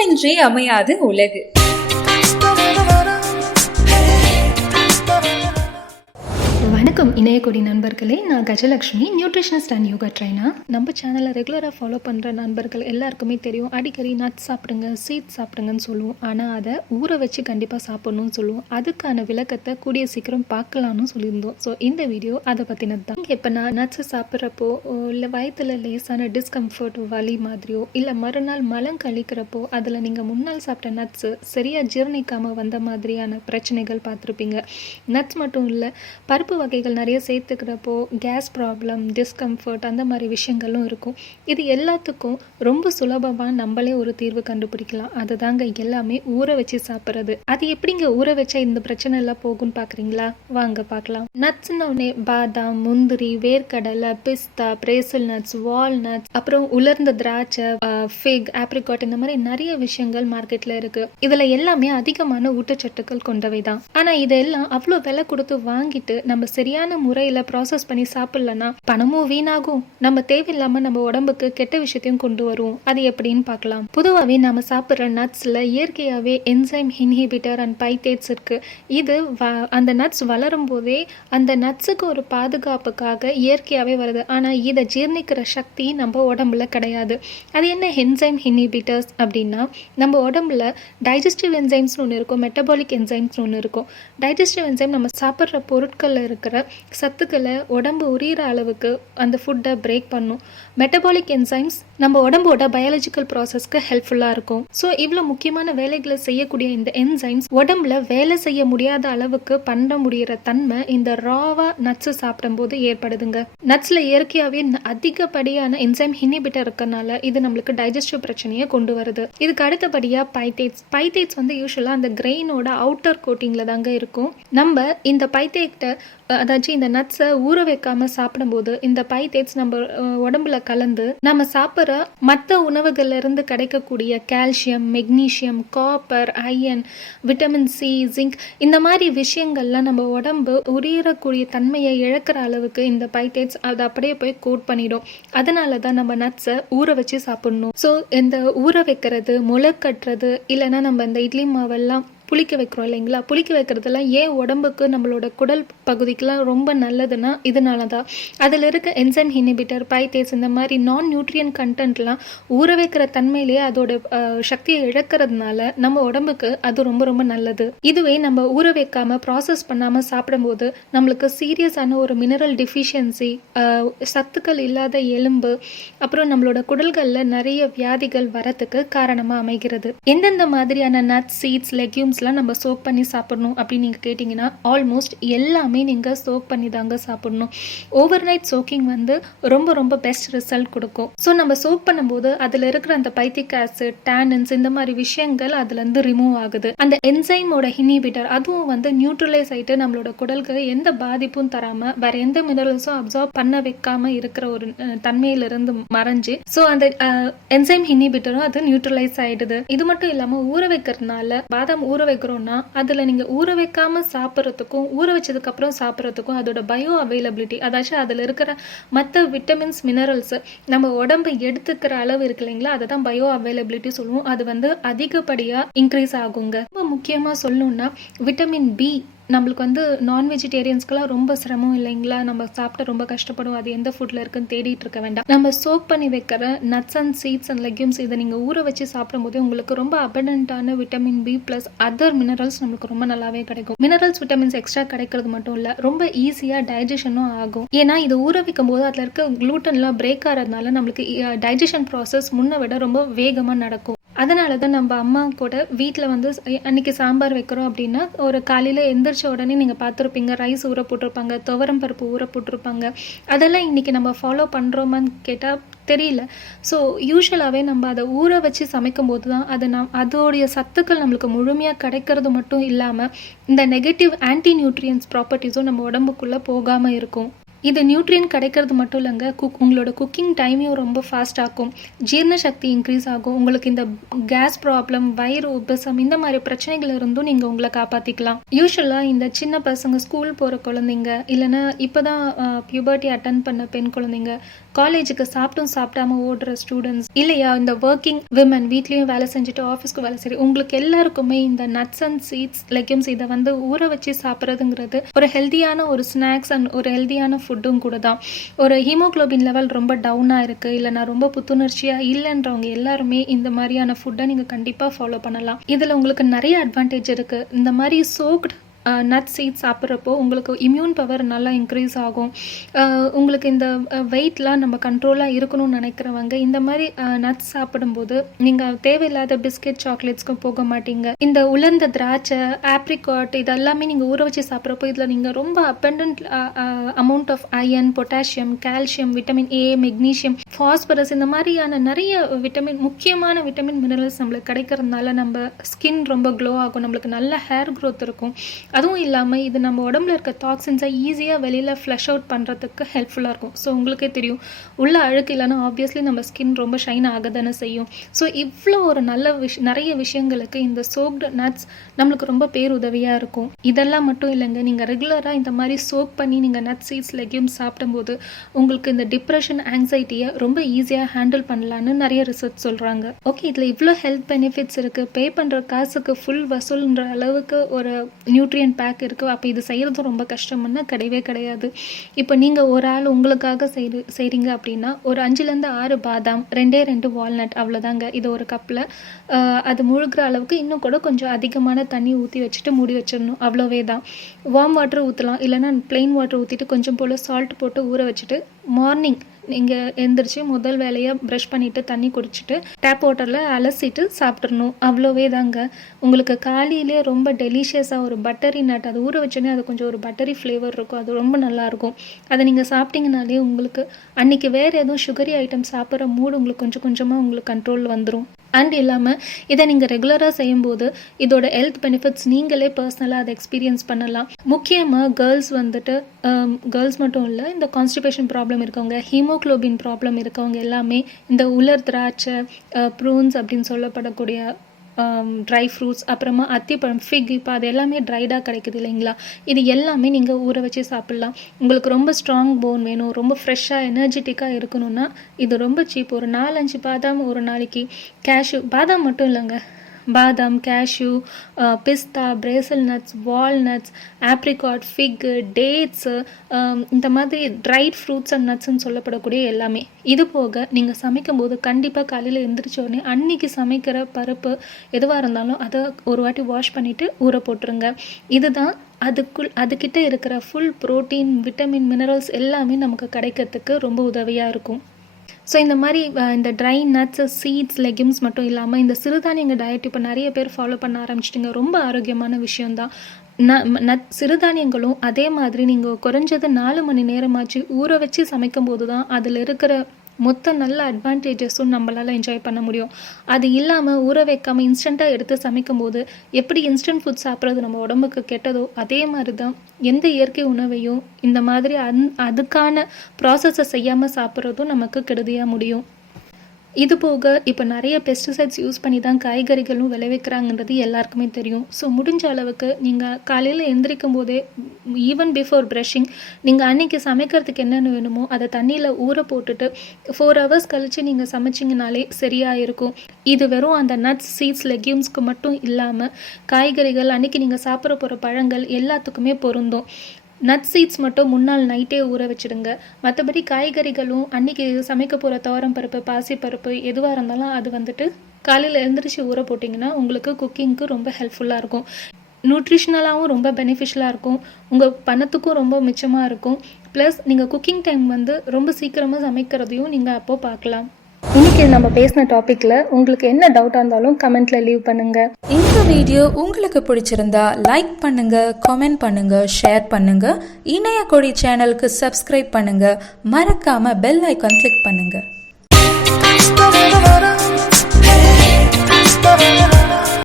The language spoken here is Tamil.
சுகமின்றி அமையாது உலகு. வணக்கம் இணையக்கூடிய நண்பர்களே, நான் Gajalakshmi, nutritionist and yoga trainer. நம்ம சேனலை ரெகுலராக ஃபாலோ பண்ணுற நண்பர்கள் எல்லாருக்குமே தெரியும், அடிக்கடி நட்ஸ் சாப்பிடுங்க, சீட்ஸ் சாப்பிடுங்கன்னு சொல்லுவோம். ஆனால் அதை ஊற வச்சு கண்டிப்பாக சாப்பிட்ணுன்னு சொல்லுவோம். அதுக்கான விளக்கத்தை கூடிய சீக்கிரம் பார்க்கலான்னு சொல்லியிருந்தோம். ஸோ இந்த வீடியோ அதை பற்றினது தான். இப்போ நான் நட்ஸை சாப்பிட்றப்போ இல்லை வயிற்றுல லேசான டிஸ்கம்ஃபர்ட் வலி மாதிரியோ இல்லை மறுநாள் மலம் கழிக்கிறப்போ அதில் நீங்கள் முன்னால் சாப்பிட்ட நட்ஸு சரியாக ஜீரணிக்காமல் வந்த மாதிரியான பிரச்சனைகள் பார்த்துருப்பீங்க. நட்ஸ் மட்டும் இல்லை, பருப்பு வகைகள் நிறைய சேர்த்துக்கிறப்போ கேஸ் ப்ராப்ளம், டிஸ்கம்ஃபர்ட் அந்த மாதிரி விஷயங்களும் இருக்கும். இது எல்லாத்துக்கும் ரொம்ப சுலபமாக நம்மளே ஒரு தீர்வு கண்டுபிடிக்கலாம். அதுதாங்க எல்லாமே ஊற வச்சு சாப்பிட்றது. அது எப்படிங்க ஊற வச்சா இந்த பிரச்சனை எல்லாம் போகும்னு பார்க்குறீங்களா? வாங்க பார்க்கலாம். நட்ஸ்னோடனே பாதாம், முந்திரி, வேர்க்கடலை, பிஸ்தா, பிரேசில் நட்ஸ், வால்நட்ஸ், அப்புறம் உலர்ந்த திராட்சை, ஃபிக், ஆப்ரிகாட், இந்த மாதிரி நிறைய விஷயங்கள் மார்க்கெட்டில் இருக்கு. இதில் எல்லாமே அதிகமான ஊட்டச்சத்துக்கள் கொண்டவை தான். ஆனால் இதெல்லாம் அவ்வளோ விலை கொடுத்து வாங்கிட்டு நம்ம சரியான முறையில் ப்ராசஸ் பண்ணி சாப்பிடலன்னா பணமும் வீணாகும், நம்ம தேவையில்லாமல் நம்ம உடம்புக்கு கெட்ட விஷயத்தையும் கொண்டு வருவோம். அது எப்படின்னு பார்க்கலாம். பொதுவாகவே நம்ம சாப்பிட்ற நட்ஸில் இயற்கையாகவே என்சைம் இன்ஹிபிட்டர் அண்ட் பைத்தேட்ஸ் இருக்கு. இது அந்த நட்ஸ் வளரும் போதே அந்த நட்ஸுக்கு ஒரு பாதுகாப்புக்காக இயற்கையாகவே வருது. ஆனால் இதை ஜீர்ணிக்கிற சக்தி நம்ம உடம்புல கிடையாது. அது என்ன என்சைம் இன்ஹிபிட்டர்ஸ் அப்படின்னா, நம்ம உடம்புல டைஜஸ்டிவ் என்சைம்ஸ்னு ஒன்று இருக்கும், மெட்டபாலிக் என்சைம்ஸ்னு ஒன்று இருக்கும். டைஜஸ்டிவ் என்சைம் நம்ம சாப்பிட்ற பொருட்களில் இருக்கிற சத்துக்களை உடம்பு உரிகிற அளவுக்கு அந்த ஃபுட்டை பிரேக் பண்ணும். மெட்டபாலிக் என்சைம்ஸ் நம்ம உடம்போட பயாலஜிக்கல் ப்ராசஸ்க்கு ஹெல்ப்ஃபுல்லாக இருக்கும். ஸோ இவ்வளோ முக்கியமான வேலைகளை செய்யக்கூடிய இந்த என்சைம்ஸ் உடம்புல வேலை செய்ய முடியாத அளவுக்கு பண்ண முடிகிற தன்மை இந்த ராவா நட்ஸு சாப்பிடும்போது ஏற்படுதுங்க. நட்ஸில் இயற்கையாகவே அதிகப்படியான என்சைம் இன்ஹிபிட்டர் இருக்கனால இது நம்மளுக்கு டைஜஸ்டிவ் பிரச்சனையை கொண்டு வருது. இதுக்கு அடுத்தபடியாக பைத்தேட்ஸ் வந்து யூஸ்வலாக அந்த கிரெயினோட அவுட்டர் கோட்டிங்கில் தாங்க இருக்கும். நம்ம இந்த பைத்தேட்டை அதாச்சும் இந்த நட்ஸை ஊற வைக்காம சாப்பிடும்போது இந்த பைத்தேட்ஸ் நம்ம உடம்புல கலந்து நம்ம சாப்பிட்ற மற்ற உணவுகள்ல இருந்து கிடைக்கக்கூடிய calcium, magnesium, copper, iron, vitamin C, zinc இந்த மாதிரி விஷயங்கள்லாம் நம்ம உடம்பு உரியக்கூடிய தன்மையை இழக்கிற அளவுக்கு இந்த பைத்தேட்ஸ் அதை அப்படியே போய் கோட் பண்ணிடும். அதனால தான் நம்ம நட்ஸை ஊற வச்சு சாப்பிடணும். ஸோ இந்த ஊற வைக்கிறது, முளை கட்டுறது, இல்லைன்னா நம்ம இந்த இட்லி மாவெல்லாம் புளிக்க வைக்கிறோம் இல்லைங்களா, புளிக்க வைக்கிறதுலாம் ஏன் உடம்புக்கு நம்மளோட குடல் பகுதிக்கெலாம் ரொம்ப நல்லதுன்னா இதனால தான். அதில் இருக்க என்சைம் இன்ஹிபிட்டர், பைத்தேட்ஸ் இந்த மாதிரி நான் நியூட்ரியன் கண்டென்ட்லாம் ஊற வைக்கிற தன்மையிலேயே அதோட சக்தியை இழக்கிறதுனால நம்ம உடம்புக்கு அது ரொம்ப ரொம்ப நல்லது. இதுவே நம்ம ஊற வைக்காம ப்ராசஸ் பண்ணாமல் சாப்பிடும்போது நம்மளுக்கு சீரியஸான ஒரு மினரல் டிஃபிஷியன்சி, சத்துக்கள் இல்லாத எலும்பு, அப்புறம் நம்மளோட குடல்களில் நிறைய வியாதிகள் வரத்துக்கு காரணமாக அமைகிறது. எந்தெந்த மாதிரியான நட்ஸ், சீட்ஸ், லெக்யூம்ஸ் நம்ம சோக் பண்ணி சாப்பிடணும் அப்படின்னு நீங்கள் கேட்டிங்கன்னா ஆல்மோஸ்ட் எல்லாமே நீங்கள் சோக் பண்ணி தாங்க சாப்பிடணும். ஓவர் நைட் சோக்கிங் வந்து ரொம்ப ரொம்ப பெஸ்ட் ரிசல்ட் கொடுக்கும். ஸோ நம்ம சோக் பண்ணும்போது அதில் இருக்கிற அந்த பைத்திக் ஆசிட், டேனின்ஸ் இந்த மாதிரி விஷயங்கள் அதுலேருந்து ரிமூவ் ஆகுது. அந்த என்சைமோட இன்ஹிபிட்டர் அதுவும் வந்து நியூட்ரலைஸ் ஆகிட்டு நம்மளோட குடலுக்கு எந்த பாதிப்பும் தராமல் வேற எந்த மினரல்ஸும் அப்சார்ப் பண்ண வைக்காம இருக்கிற ஒரு தன்மையிலிருந்து மறைஞ்சு ஸோ அந்த என்சைம் இன்ஹிபிட்டரும் அது நியூட்ரலைஸ் ஆயிடுது. இது மட்டும் இல்லாமல் ஊற வைக்கிறதுனால பாதாம் ஊற வைக்கிறோம்னா அதில் நீங்கள் ஊற வைக்காம சாப்பிட்றதுக்கும் ஊற வச்சதுக்கு அப்புறம் சாப்பிட்றதுக்கும் அதோட பயோ அவைலபிலிட்டி, அதாச்சும் அதில் இருக்கிற மற்ற விட்டமின்ஸ், மினரல்ஸ் நம்ம உடம்பு எடுத்துக்கிற அளவு இருக்கு இல்லைங்களா, அதை தான் பயோ அவைலபிலிட்டி சொல்லுவோம். அது வந்து அதிகப்படியாக இன்க்ரீஸ் ஆகுங்க. ரொம்ப முக்கியமாக சொல்லணும்னா விட்டமின் பி நம்மளுக்கு வந்து நான் வெஜிடேரியன்ஸ்க்கெல்லாம் ரொம்ப சிரமம் இல்லைங்களா, நம்ம சாப்பிட்டு ரொம்ப கஷ்டப்படும். அது எந்த ஃபுட்டில் இருக்குன்னு தேடிட்டு இருக்க வேண்டாம். நம்ம சோக் பண்ணி வைக்கிற nuts and seeds and legumes இதை நீங்கள் ஊற வச்சு சாப்பிடும்போது உங்களுக்கு ரொம்ப அபண்டன்ட்டான vitamin B plus other minerals நம்மளுக்கு ரொம்ப நல்லாவே கிடைக்கும். மினரல்ஸ், விட்டமின்ஸ் எக்ஸ்ட்ரா கிடைக்கிறது மட்டும் இல்லை, ரொம்ப ஈஸியாக டைஜஷனும் ஆகும். ஏன்னா இது ஊற வைக்கும் போது அதில் இருக்க குளூட்டன்லாம் பிரேக் ஆகிறதுனால நம்மளுக்கு டைஜஷன் ப்ராசஸ் முன்ன விட ரொம்ப வேகமாக நடக்கும். அதனால தான் நம்ம அம்மா கூட வீட்டில் வந்து அன்றைக்கி சாம்பார் வைக்கிறோம் அப்படின்னா ஒரு காலையில் எந்திரிச்ச உடனே நீங்கள் பார்த்துருப்பீங்க, ரைஸ் ஊற போட்டிருப்பாங்க, துவரம் பருப்பு ஊற போட்டிருப்பாங்க. அதெல்லாம் இன்றைக்கி நம்ம ஃபாலோ பண்ணுறோமான்னு கேட்டால் தெரியல. ஸோ யூஸ்வலாகவே நம்ம அதை ஊற வச்சு சமைக்கும் போது தான் அது அதோடைய சத்துக்கள் நம்மளுக்கு முழுமையாக கிடைக்கிறது மட்டும் இல்லாமல் இந்த நெகட்டிவ் ஆன்டி நியூட்ரியன்ஸ் ப்ராப்பர்ட்டிஸும் நம்ம உடம்புக்குள்ளே போகாமல் இருக்கும். இது நியூட்ரியன் கிடைக்கிறது மட்டும் இல்லைங்க, உங்களோட குக்கிங் டைமையும் ரொம்ப ஃபாஸ்ட் ஆகும், ஜீரண சக்தி இன்க்ரீஸ் ஆகும், உங்களுக்கு இந்த கேஸ் ப்ராப்ளம், வயிறு உபசம் இந்த மாதிரி பிரச்சனைகள் இருந்தும் நீங்கள் உங்களை காப்பாற்றிக்கலாம். யூஸ்வலாக இந்த சின்ன பசங்க, ஸ்கூல் போகிற குழந்தைங்க, இல்லைன்னா இப்போ தான் பியூபர்ட்டி அட்டன் பண்ண பெண் குழந்தைங்க, காலேஜுக்கு சாப்பிடாம ஓடுற ஸ்டூடெண்ட்ஸ், இல்லையா இந்த ஒர்க்கிங் விமன், வீட்லேயும் வேலை செஞ்சுட்டு ஆஃபீஸ்க்கு வேலை செய்ய, உங்களுக்கு எல்லாருக்குமே இந்த நட்ஸ் அண்ட் சீட்ஸ், லெக்யூம்ஸ் இதை வந்து ஊற வச்சு சாப்பிட்றதுங்கிறது ஒரு ஹெல்த்தியான ஒரு ஸ்நாக்ஸ் அண்ட் ஒரு ஹெல்த்தியான ஃபுட்டும் கூட தான். ஒரு ஹீமோக்ளோபின் லெவல் ரொம்ப டவுனாக இருக்குது, இல்லைனா ரொம்ப புத்துணர்ச்சியாக இல்லைன்றவங்க எல்லாருமே இந்த மாதிரியான ஃபுட்டை நீங்கள் கண்டிப்பாக ஃபாலோ பண்ணலாம். இதில் உங்களுக்கு நிறைய அட்வான்டேஜ் இருக்குது. இந்த மாதிரி சோக்ட் நட் சீட்ஸ் சாப்பிட்றப்போ உங்களுக்கு இம்யூன் பவர் நல்லா இன்க்ரீஸ் ஆகும். உங்களுக்கு இந்த வெயிட்லாம் நம்ம கண்ட்ரோலாக இருக்கணும்னு நினைக்கிறவங்க இந்த மாதிரி நட்ஸ் சாப்பிடும்போது நீங்கள் தேவையில்லாத பிஸ்கெட், சாக்லேட்ஸ்க்கும் போக மாட்டீங்க. இந்த உலர்ந்த திராட்சை, ஆப்ரிகாட் இதெல்லாமே நீங்கள் ஊற வச்சு சாப்பிட்றப்போ இதில் நீங்கள் ரொம்ப abundant amount of iron, potassium, calcium, vitamin A, magnesium, phosphorus இந்த மாதிரியான நிறைய முக்கியமான விட்டமின் மினரல்ஸ் நம்மளுக்கு கிடைக்கிறதுனால நம்ம ஸ்கின் ரொம்ப க்ளோ ஆகும், நம்மளுக்கு நல்ல ஹேர் க்ரோத் இருக்கும். அதுவும் இல்லாமல் இது நம்ம உடம்புல இருக்க டாக்ஸின்ஸை ஈஸியாக வெளியில் ஃப்ளஷ் அவுட் பண்ணுறதுக்கு ஹெல்ப்ஃபுல்லாக இருக்கும். ஸோ உங்களுக்கே தெரியும், உள்ள அழுக்கு இல்லைன்னா ஆப்வியஸ்லி நம்ம ஸ்கின் ரொம்ப ஷைன் ஆக தானே செய்யும். ஸோ இவ்வளோ ஒரு நல்ல நிறைய விஷயங்களுக்கு இந்த சோக்டு நட்ஸ் நம்மளுக்கு ரொம்ப பேருதவியாக இருக்கும். இதெல்லாம் மட்டும் இல்லைங்க, நீங்கள் ரெகுலராக இந்த மாதிரி சோக் பண்ணி நீங்கள் நட் சீட்ஸ், லெக்யூம்ஸ் சாப்பிடும்போது உங்களுக்கு இந்த டிப்ரெஷன், ஆங்ஸைட்டியை ரொம்ப ஈஸியாக ஹேண்டில் பண்ணலான்னு நிறைய ரிசர்ச் சொல்கிறாங்க. ஓகே, இதில் இவ்வளோ ஹெல்த் பெனிஃபிட்ஸ் இருக்குது, பே பண்ணுற காசுக்கு ஃபுல் வசூல்ன்ற அளவுக்கு ஒரு நியூட்ரியன் பேக் இருக்குது. அப்போ இது செய்கிறது ரொம்ப கஷ்டம்னா கிடையவே கிடையாது. இப்போ நீங்கள் ஒரு ஆள் உங்களுக்காக செய்கிறீங்க அப்படின்னா ஒரு 5-6 பாதாம், 2 வால்நட், அவ்வளோதாங்க. இது ஒரு கப்பில் அது முழுகிற அளவுக்கு இன்னும் கூட கொஞ்சம் அதிகமான தண்ணி ஊற்றி வச்சுட்டு மூடி வச்சிடணும், அவ்வளோவே தான். வார்ம் வாட்டர் ஊற்றலாம், இல்லைனா பிளெயின் வாட்டர் ஊற்றிட்டு கொஞ்சம் போல் சால்ட் போட்டு ஊற வச்சுட்டு மார்னிங் நீங்கள் எந்திரிச்சு முதல் வேலையாக ப்ரஷ் பண்ணிவிட்டு தண்ணி குடிச்சிட்டு டேப் வாட்டரில் அலசிட்டு சாப்பிட்றணும், அவ்வளோவே தாங்க. உங்களுக்கு காலையிலே ரொம்ப டெலிஷியஸாக ஒரு பட்டரி நட், அது ஊற வச்சோன்னே அது கொஞ்சம் ஒரு பட்டரி ஃப்ளேவர் இருக்கும், அது ரொம்ப நல்லாயிருக்கும். அதை நீங்கள் சாப்பிட்டீங்கனாலே உங்களுக்கு அன்றைக்கி வேறு எதுவும் சுகரி ஐட்டம் சாப்பிட்ற மூடு உங்களுக்கு கொஞ்சம் கொஞ்சமாக உங்களுக்கு கண்ட்ரோலில் வந்துடும். அண்ட் இல்லாமல் இதை நீங்கள் ரெகுலராக செய்யும்போது இதோட ஹெல்த் பெனிஃபிட்ஸ் நீங்களே பர்சனலாக அதை எக்ஸ்பீரியன்ஸ் பண்ணலாம். முக்கியமாக கேர்ள்ஸ் மட்டும் இல்லை, இந்த கான்ஸ்டிபேஷன் ப்ராப்ளம் இருக்கவங்க, ஹீமோக்ளோபின் ப்ராப்ளம் இருக்கவங்க எல்லாமே இந்த உலர் திராட்சை, ப்ரூன்ஸ் அப்படின்னு சொல்லப்படக்கூடிய ட்ரை ஃப்ரூட்ஸ், அப்புறமா அத்திப்பழம், ஃபிக், இப்போ அது எல்லாமே ட்ரைடாக கிடைக்குது இல்லைங்களா, இது எல்லாமே நீங்கள் ஊற வச்சு சாப்பிட்லாம். உங்களுக்கு ரொம்ப ஸ்ட்ராங் போன் வேணும், ரொம்ப ஃப்ரெஷ்ஷாக எனர்ஜெட்டிக்காக இருக்கணும்னா இது ரொம்ப சீப். ஒரு 4-5 பாதாம் ஒரு நாளைக்கு, கேஷ்யூ, பாதாம் மட்டும் இல்லைங்க, பாதாம், கேஷ்யூ, பிஸ்தா, பிரேசில் நட்ஸ், வால்நட்ஸ், ஆப்ரிகாட், ஃபிக், டேட்ஸு, இந்த மாதிரி ட்ரைட் ஃப்ரூட்ஸ் அண்ட் நட்ஸ்ன்னு சொல்லப்படக்கூடிய எல்லாமே. இது போக நீங்கள் சமைக்கும் போது கண்டிப்பாக காலையில் எழுந்திரிச்ச உடனே அன்றைக்கி சமைக்கிற பருப்பு எதுவாக இருந்தாலும் அதை ஒரு வாட்டி வாஷ் பண்ணிவிட்டு ஊற போட்டுருங்க. இதுதான் அதுக்கிட்ட இருக்கிற ஃபுல் ப்ரோட்டீன், விட்டமின், மினரல்ஸ் எல்லாமே நமக்கு கிடைக்கிறதுக்கு ரொம்ப உதவியாக இருக்கும். ஸோ இந்த மாதிரி இந்த ட்ரை நட்ஸு, சீட்ஸ், லெக்யூம்ஸ் மட்டும் இல்லாமல் இந்த சிறுதானியங்கள் டயட் இப்போ நிறைய பேர் ஃபாலோ பண்ண ஆரம்பிச்சிட்டிங்க. ரொம்ப ஆரோக்கியமான விஷயந்தான். சிறுதானியங்களும் அதே மாதிரி நீங்கள் குறைஞ்சது 4 மணி நேரமாச்சு ஊற வச்சு சமைக்கும் போது தான் அதில் இருக்கிற மொத்த நல்ல அட்வான்டேஜஸும் நம்மளால் என்ஜாய் பண்ண முடியும். அது இல்லாமல் ஊற வைக்காமல் இன்ஸ்டண்ட்டாக எடுத்து சமைக்கும் போது எப்படி இன்ஸ்டன்ட் ஃபுட் சாப்பிட்றது நம்ம உடம்புக்கு கெட்டதோ அதே மாதிரி தான் எந்த இயற்கை உணவையும் இந்த மாதிரி அதுக்கான ப்ராசஸை செய்யாமல் சாப்பிட்றதும் நமக்கு கெடுதியாக முடியும். இது போக இப்போ நிறைய பெஸ்டிசைட்ஸ் யூஸ் பண்ணி தான் காய்கறிகளும் விளைவிக்கிறாங்கன்றது எல்லாருக்குமே தெரியும். ஸோ முடிஞ்ச அளவுக்கு நீங்கள் காலையில் எந்திரிக்கும் போதே, ஈவன் பிஃபோர் ப்ரஷிங், நீங்கள் அன்றைக்கி சமைக்கிறதுக்கு என்னென்ன வேணுமோ அதை தண்ணியில் ஊற போட்டுட்டு 4 hours கழித்து நீங்கள் சமைச்சிங்கனாலே சரியாக இருக்கும். இது வெறும் அந்த நட்ஸ், சீட்ஸ், லெக்யூம்ஸ்க்கு மட்டும் இல்லாமல் காய்கறிகள், அன்றைக்கி நீங்கள் சாப்பிட போகிற பழங்கள் எல்லாத்துக்குமே பொருந்தும். நட் சீட்ஸ் மட்டும் முன்னாள் நைட்டே ஊற வச்சுடுங்க. மற்றபடி காய்கறிகளும் அன்றைக்கி சமைக்க போகிற துவரம் பருப்பு, பாசிப்பருப்பு எதுவாக இருந்தாலும் அது வந்துட்டு காலையில் எழுந்திரிச்சு ஊற போட்டிங்கன்னா உங்களுக்கு குக்கிங்க்கு ரொம்ப ஹெல்ப்ஃபுல்லாக இருக்கும். நியூட்ரிஷ்னலாகவும் ரொம்ப பெனிஃபிஷியலாக இருக்கும், உங்கள் பணத்துக்கும் ரொம்ப மிச்சமாக இருக்கும். ப்ளஸ் நீங்கள் குக்கிங் டைம் ரொம்ப சீக்கிரமாக சமைக்கிறதையும் நீங்கள் அப்போது பார்க்கலாம். இன்னைக்கு நம்ம பேசின டாபிக்ல உங்களுக்கு என்ன டவுட்டாக இருந்தாலும் கமெண்ட்ல லீவ் பண்ணுங்க. இந்த வீடியோ உங்களுக்கு பிடிச்சிருந்தா லைக் பண்ணுங்க, கமெண்ட் பண்ணுங்க, ஷேர் பண்ணுங்க. இணைய கொடி சேனலுக்கு சப்ஸ்கிரைப் பண்ணுங்க. மறக்காம பெல் ஐகான் கிளிக் பண்ணுங்க.